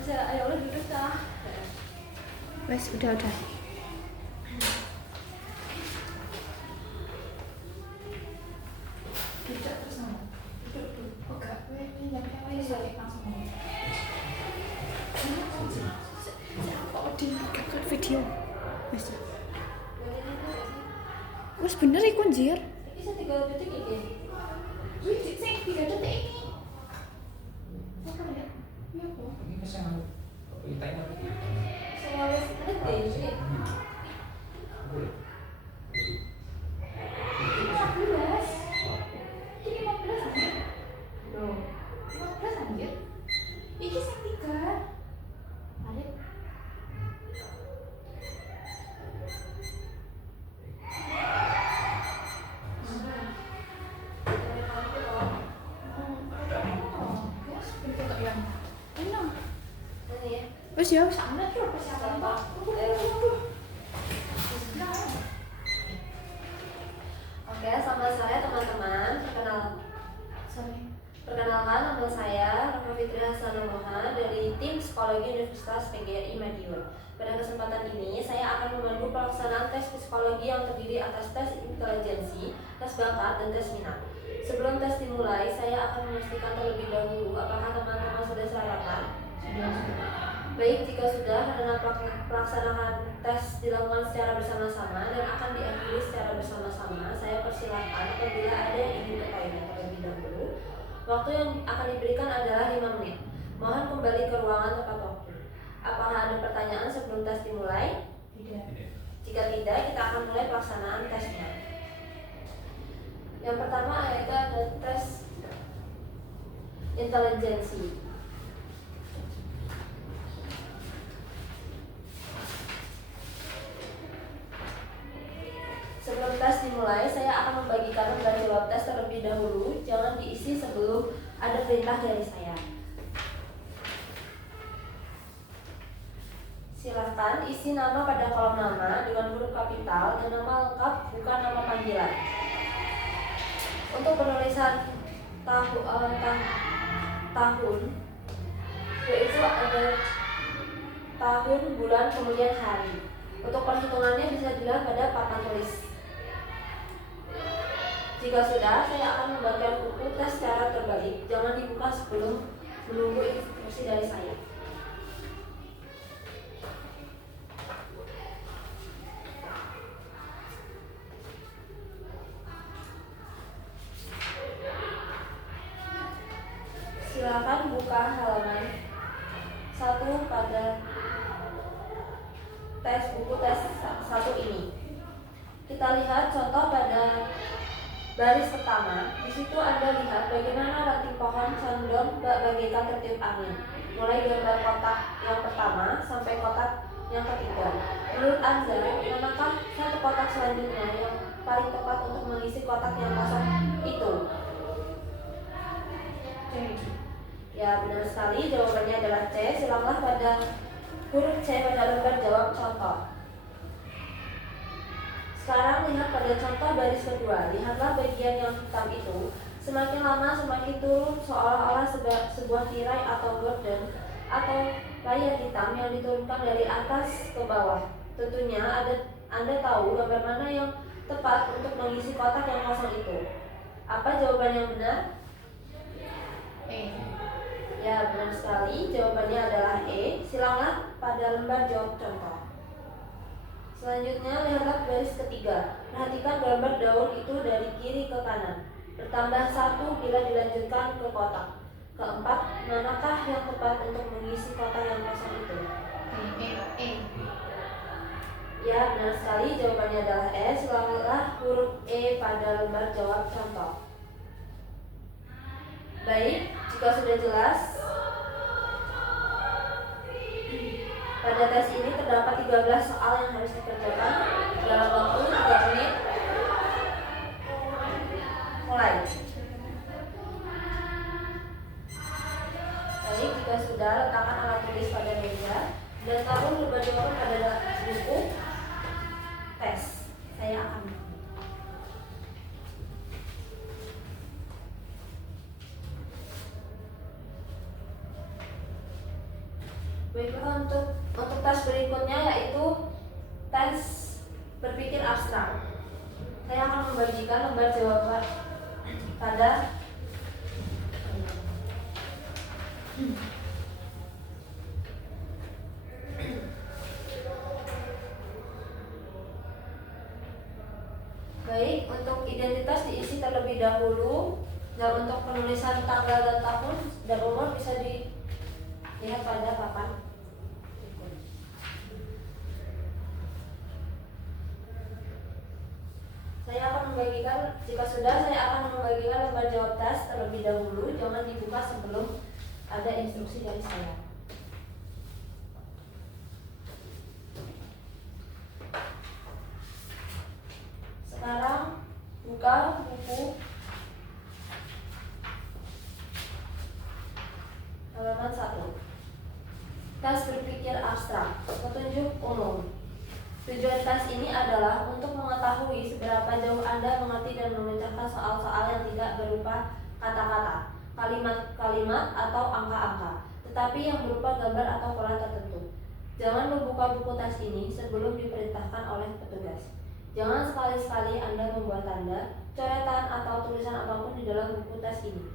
Ayo udah duduk dah. Wes, udah. Duduk terus sama. Duduk. Oke, ini nyampe aja saya langsung. Kok di video? Wes bener iku anjir. Iki saya 3 detik iki. Wih, saya 3 detik ini. Apa ya? Ya apa? Ini kesana. Ditanya apa? Saya wes detik. 15. Ini 15 anjir. Loh, 15 anjir. Iki saya 3. Ada. Wes ya, wes. Oke, selamat sore teman-teman. Perkenalkan nama saya Rahma Fitri Hasanullah dari tim Psikologi Universitas PGRI Madiun. Pada kesempatan ini saya akan memandu pelaksanaan tes psikologi yang terdiri atas tes intelijensi, tes bakat, dan tes minat. Sebelum tes dimulai, saya akan memastikan terlebih dahulu apakah teman-teman sudah sarapan. Baik, jika sudah, karena pelaksanaan tes dilakukan secara bersama-sama dan akan diakhiri secara bersama-sama, saya persilahkan apabila ada yang ingin ke toilet terlebih dahulu. Waktu yang akan diberikan adalah 5 menit. Mohon kembali ke ruangan tepat waktu. Apakah ada pertanyaan sebelum tes dimulai? Tidak. Jika tidak, kita akan mulai pelaksanaan tesnya. Yang pertama yaitu ada tes intelijensi. Sebelum tes dimulai, saya akan membagikan lembar jawab tes terlebih dahulu. Jangan diisi sebelum ada perintah dari saya. Silakan isi nama pada kolom nama dengan huruf kapital dan nama lengkap, bukan nama panggilan. Untuk penulisan tahun, yaitu ada tahun, bulan, kemudian hari. Untuk perhitungannya bisa dilihat pada papan tulis. Jika sudah, saya akan membagikan buku tes secara terbalik. Jangan dibuka sebelum menunggu instruksi dari saya. Silakan buka halaman 1 pada buku tes 1 ini. Kita lihat contoh pada baris pertama. Di situ Anda lihat bagaimana ranting pohon condong bagaikan tertiup angin. Mulai gambar kotak yang pertama sampai kotak yang ketiga. Menurut Anda, manakah satu kotak selanjutnya yang paling tepat untuk mengisi kotak yang kosong itu? Ya, benar sekali. Jawabannya adalah C. Silanglah pada huruf C pada lembar jawab contoh. Sekarang lihat pada contoh baris kedua. Lihatlah bagian yang hitam itu. Semakin lama semakin turun, seolah-olah sebuah tirai atau gorden atau layar hitam yang diturunkan dari atas ke bawah. Tentunya Anda tahu gambar mana yang tepat untuk mengisi kotak yang kosong itu. Apa jawaban yang benar? E. Ya, benar sekali. Jawabannya adalah E. Silanglah pada lembar jawab contoh. Selanjutnya, lihatlah baris ketiga. Perhatikan gambar daun itu dari kiri ke kanan. Bertambah 1 bila dilanjutkan ke kotak. Keempat, manakah yang tepat untuk mengisi kotak yang kosong itu? E. Ya, benar sekali. Jawabannya adalah E. Silanglah huruf E pada lembar jawab contoh. Baik, jika sudah jelas, pada tes ini terdapat 13 soal yang harus dikerjakan dalam waktu 3 menit. Mulai. Baik, jika sudah, letakkan alat tulis pada meja dan taruh lembar jawab pada buku tes. Saya akan Baiklah, untuk tes berikutnya yaitu tes berpikir abstrak. Saya akan membagikan lembar jawaban pada baik, untuk identitas diisi terlebih dahulu, dan untuk penulisan tanggal dan tahun dan umur bisa dilihat pada papan. Saya akan membagikan, jika sudah saya akan membagikan lembar jawab tes terlebih dahulu, jangan dibuka sebelum ada instruksi dari saya. Sekarang buka buku halaman 1. Tes berpikir abstrak, petunjuk umum. Tujuan tes ini adalah untuk mengetahui seberapa jauh Anda mengerti dan memecahkan soal-soal yang tidak berupa kata-kata, kalimat-kalimat, atau angka-angka, tetapi yang berupa gambar atau pola tertentu. Jangan membuka buku tes ini sebelum diperintahkan oleh petugas. Jangan sekali-sekali Anda membuat tanda, coretan, atau tulisan apapun di dalam buku tes ini.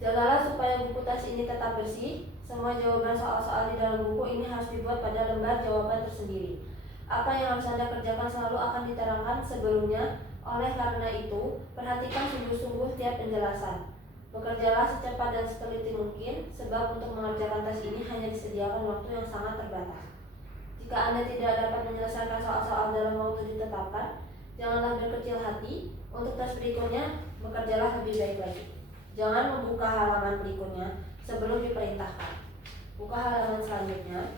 Jagalah supaya buku tes ini tetap bersih. Semua jawaban soal-soal di dalam buku ini harus dibuat pada lembar jawaban tersendiri. Apa yang harus Anda kerjakan selalu akan diterangkan sebelumnya. Oleh karena itu, perhatikan sungguh-sungguh tiap penjelasan. Bekerjalah secepat dan seteliti mungkin, sebab untuk mengerjakan tes ini hanya disediakan waktu yang sangat terbatas. Jika Anda tidak dapat menyelesaikan soal-soal dalam waktu ditetapkan, janganlah berkecil hati. Untuk tes berikutnya, bekerjalah lebih baik lagi. Jangan membuka halaman berikutnya sebelum diperintahkan. Buka halaman selanjutnya.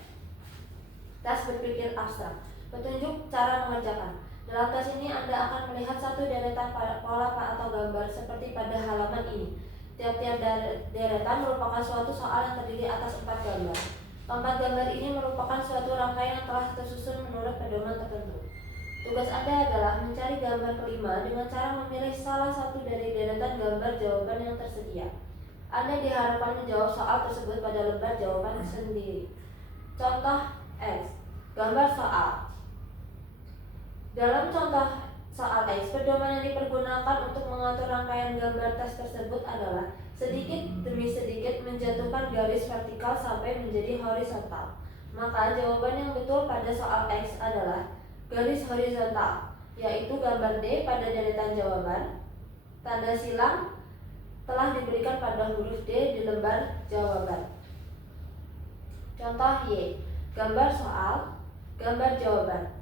Tes berpikir abstrak. Petunjuk cara mengerjakan. Dalam tes ini Anda akan melihat satu deretan pola atau gambar seperti pada halaman ini. Tiap-tiap deretan merupakan suatu soal yang terdiri atas 4 gambar. Keempat gambar ini merupakan suatu rangkaian yang telah tersusun menurut pedoman tertentu. Tugas Anda adalah mencari gambar kelima dengan cara memilih salah satu dari deretan gambar jawaban yang tersedia. Anda diharapkan menjawab soal tersebut pada lembar jawaban sendiri. Contoh X. Gambar soal. Dalam contoh soal X, pedoman yang dipergunakan untuk mengatur rangkaian gambar tes tersebut adalah sedikit demi sedikit menjatuhkan garis vertikal sampai menjadi horizontal. Maka jawaban yang betul pada soal X adalah garis horizontal, yaitu gambar D pada deretan jawaban. Tanda silang telah diberikan pada huruf D di lembar jawaban. Contoh Y. Gambar soal, gambar jawaban.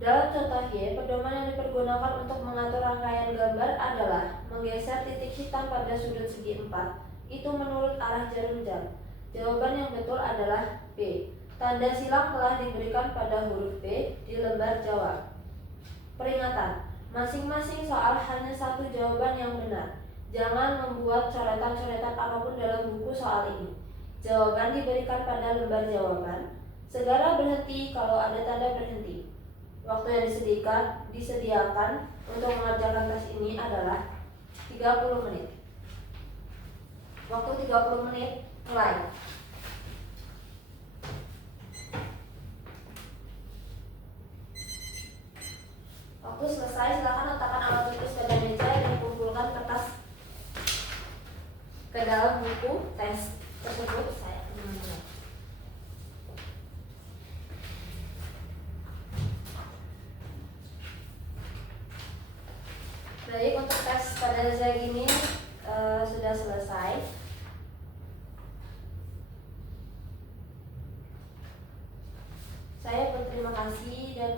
Dalam contoh Y, pedoman yang dipergunakan untuk mengatur rangkaian gambar adalah menggeser titik hitam pada sudut segi 4, itu menurut arah jarum jam. Jawaban yang betul adalah B. Tanda silang telah diberikan pada huruf B di lembar jawab. Peringatan, masing-masing soal hanya satu jawaban yang benar. Jangan membuat coretan-coretan apapun dalam buku soal ini. Jawaban diberikan pada lembar jawaban. Segera berhenti kalau ada tanda berhenti. Waktu yang disediakan untuk mengerjakan tes ini adalah 30 menit. Waktu 30 menit mulai. Waktu selesai, silakan letakkan alat tulis pada meja dan kumpulkan kertas ke dalam buku tes tersebut. Saya menunjukkan. Baik, untuk tes pada saya ini sudah selesai. Saya berterima kasih dan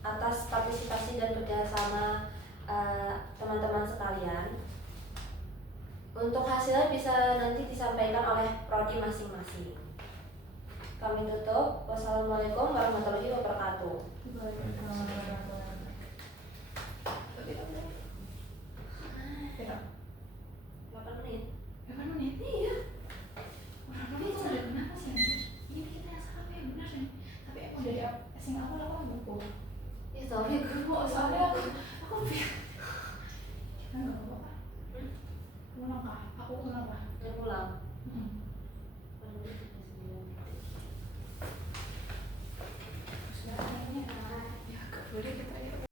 atas partisipasi dan kerjasama teman-teman sekalian. Untuk hasilnya bisa nanti disampaikan oleh prodi masing-masing. Kami tutup. Wassalamualaikum warahmatullahi wabarakatuh. Iya. Orang ini sadar kenapa sih anjir? Ini kita yang salah ya benar nih. Tapi aku dari asing awal aku buku. Ya sorry, Soalnya aku pikir kita nggak apa-apa. Ulang kah? Aku ulang kah? Ulang. Boleh